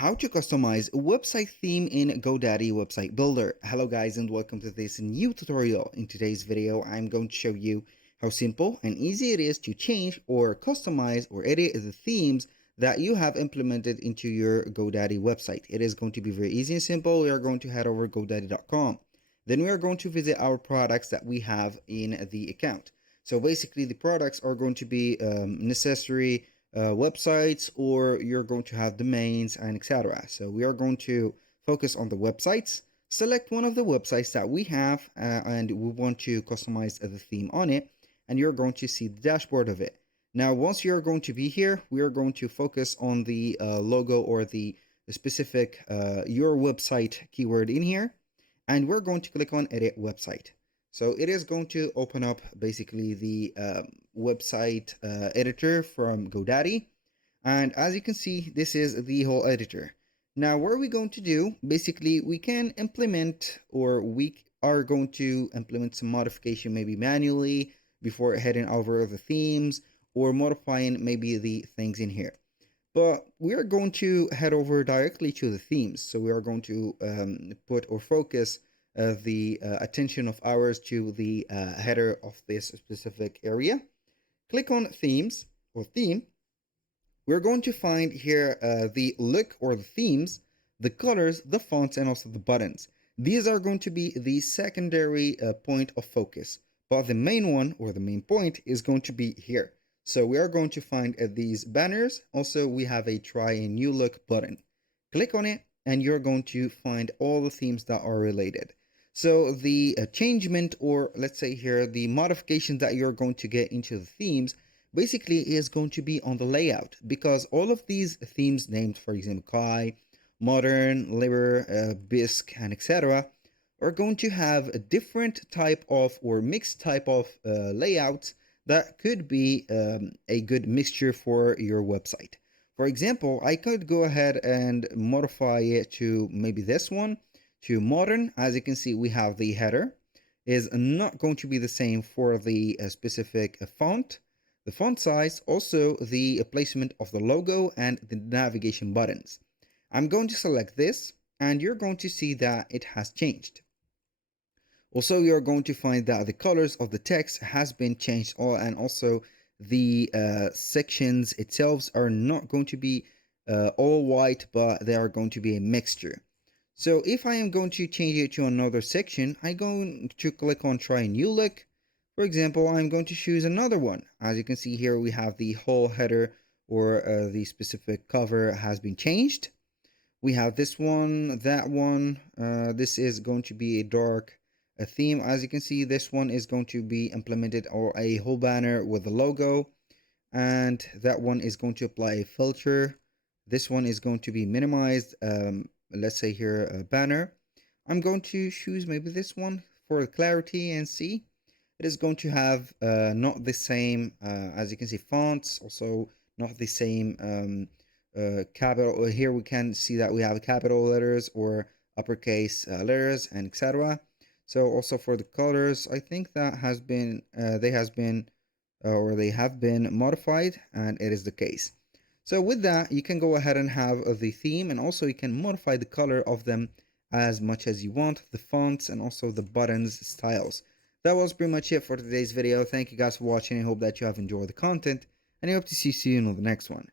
How to customize a website theme in Godaddy Website Builder. Hello guys and welcome to this new tutorial. In today's video, I'm going to show you how simple and easy it is to change or customize or edit the themes that you have implemented into your Godaddy website. It is going to be very easy and simple. We are going to head over godaddy.com. Then we are going to visit our products that we have in the account. So basically the products are going to be necessary websites, or you're going to have domains and etc. So we are going to focus on the websites. Select one of the websites that we have and we want to customize the theme on it, and you're going to see the dashboard of it. Now once you're going to be here, we are going to focus on the logo or the specific your website keyword in here, and we're going to click on edit website. So it is going to open up basically the website editor from GoDaddy. And as you can see, this is the whole editor. Now, what are we going to do? Basically, we can implement, or we are going to implement some modification, maybe manually before heading over the themes, or modifying maybe the things in here. But we are going to head over directly to the themes. So we are going to put or focus the attention of ours to the header of this specific area. Click on themes or theme. We're going to find here the look or the themes, the colors, the fonts, and also the buttons. These are going to be the secondary point of focus, but the main one or the main point is going to be here. So we are going to find these banners. Also, we have a try a new look button. Click on it and you're going to find all the themes that are related. So the changement, or let's say here, the modification that you're going to get into the themes basically is going to be on the layout, because all of these themes named, for example, Kai, Modern, Liber, Bisque, and etc. are going to have a different type of or mixed type of layouts that could be a good mixture for your website. For example, I could go ahead and modify it to maybe this one, to modern. As you can see, we have the header is not going to be the same for the specific font, the font size, also the placement of the logo and the navigation buttons. I'm going to select this and you're going to see that it has changed. Also, you're going to find that the colors of the text has been changed, and also the sections itself are not going to be all white, but they are going to be a mixture. So if I am going to change it to another section, I'm going to click on try a new look. For example, I'm going to choose another one. As you can see here, we have the whole header or the specific cover has been changed. We have this one, that one. This is going to be a dark theme. As you can see, this one is going to be implemented, or a whole banner with the logo. And that one is going to apply a filter. This one is going to be minimized. Let's say here a banner. I'm going to choose maybe this one for clarity and see. It is going to have not the same, as you can see, fonts, also not the same capital. Here we can see that we have capital letters or uppercase letters and etc. So also for the colors, I think that has been they have been modified, and it is the case. So with that, you can go ahead and have the theme, and also you can modify the color of them as much as you want, the fonts, and also the buttons styles. That was pretty much it for today's video. Thank you guys for watching. I hope that you have enjoyed the content, and I hope to see you soon on the next one.